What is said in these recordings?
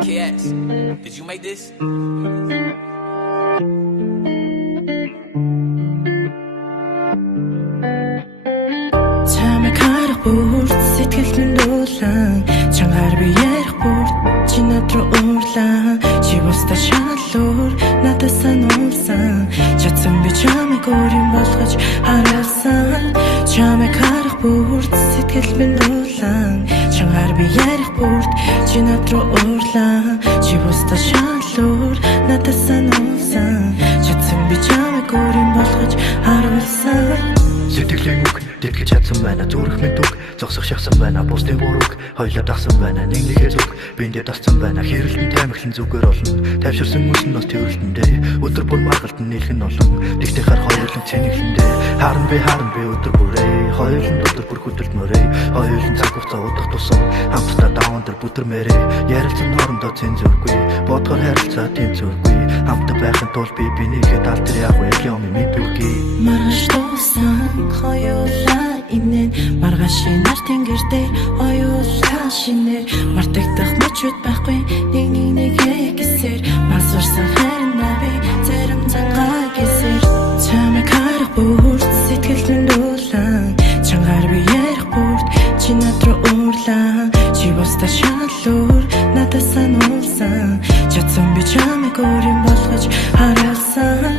MKS, did you make this? Чамайг харах бүрт сэтгэл минь дуулан чангаар би ярих бүрт чи над руу уурлаа чи бусдад шаналуур надад сануулсан чадсан би чамайг өөрийн болгож хараасан чамайг харах бүрт сэтгэл минь дуулан чангаар би ярих бүрт чи над руу уурлаа чи бусдад шаналуур надад сануулсан чадсан би чамайг өөрийн болгож хараасан Сэтгэлийн үг дэлгэж чадсан байна зүрх минь түг зогсох шахсан байна бусдын бурууг хоёлоо дагсан байна нэг нэгэ зүг биндээ тассан байна хэрэлтэн таймхлан зүгээр олон тайвширсан мөсөн нас тэрэлтэндээ өдөр бүр маргалтан нийлхэн олон тэгтээ хар хоёулын цэнэглэндээ харан би өдөр бүрээ хоёулын өдөр бүр хөдөлмөрөө хоёулын цаг хугацаа удах тусам хамтдаа даван дээр бүдэрмээрээ ярилцсан хоорондоо цензургүй бодгоор харилцаа тэнцвэргүй хамтдаа байхын тулд би бинийхээ тал дээр яг яг юм мэдвэргүй маргаш туусан хоёулаа инэн маргашийн нар тэнгэр дээр хоёулаа шинээр мартагдах мөчөд байхгүй нэг гэсээр масурсан хайрна би зарим цагаа гэсээр чамайг харах бүрт сэтгэл минь дуулан чангаар би ярих бүрт чи над руу уурлаа чи бусдад шаналуур надад сануулсан чадсан би чамайг өөрийн болгож хараасан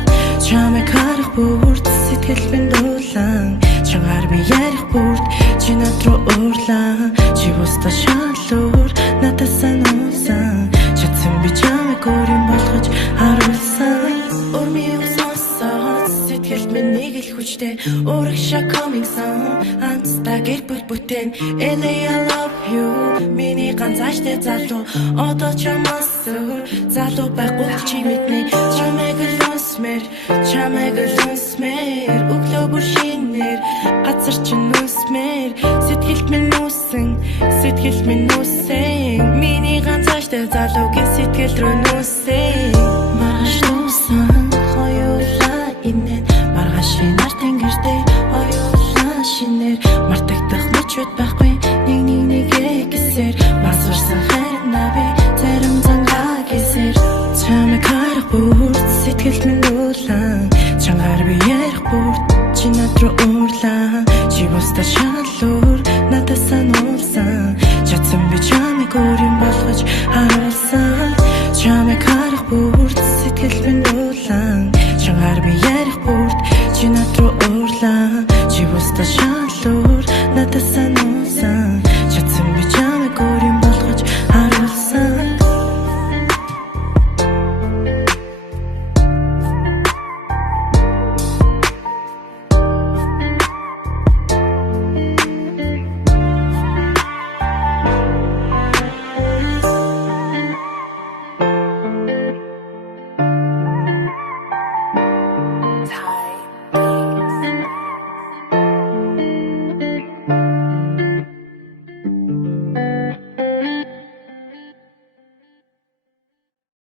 чамайг харах бүрт сэтгэл минь дуулан чангаар би ярих бүрт чи над руу уурлаа чи бусдад шаналуур надад сануулсан чадсан би чамайг өөрийн болгож харуулсан өрмийг сонсоод сэтгэл минь нэг л хүчтэй урагшаа coming soon антстаа гэр бүл бүтээн LA I love you миний ганцааштай залуу одоо чамаас залуу байхгүй чи мэднэ чамайг л үсмэр өглөө бүр шинээр газар чинь үсмэр сэтгэл минь нүсэн миний ганцааштай залуугийн сэтгэл рүү нүсэн маргаш туусан хоёулаа инэн маргашийн нар тэнгэр дээр хоёулаа шинээр мартагдах мөчөд байхгүй нэг гэсээр масурсан хайрна би зарим цагаа гэсээр чамайг харах бүрт сэтгэл минь дуулан чангаар би ярих бүрт чи над руу уурлаа чи бусдад шаналуур надад сануулсан чадсан би чамайг өөрийн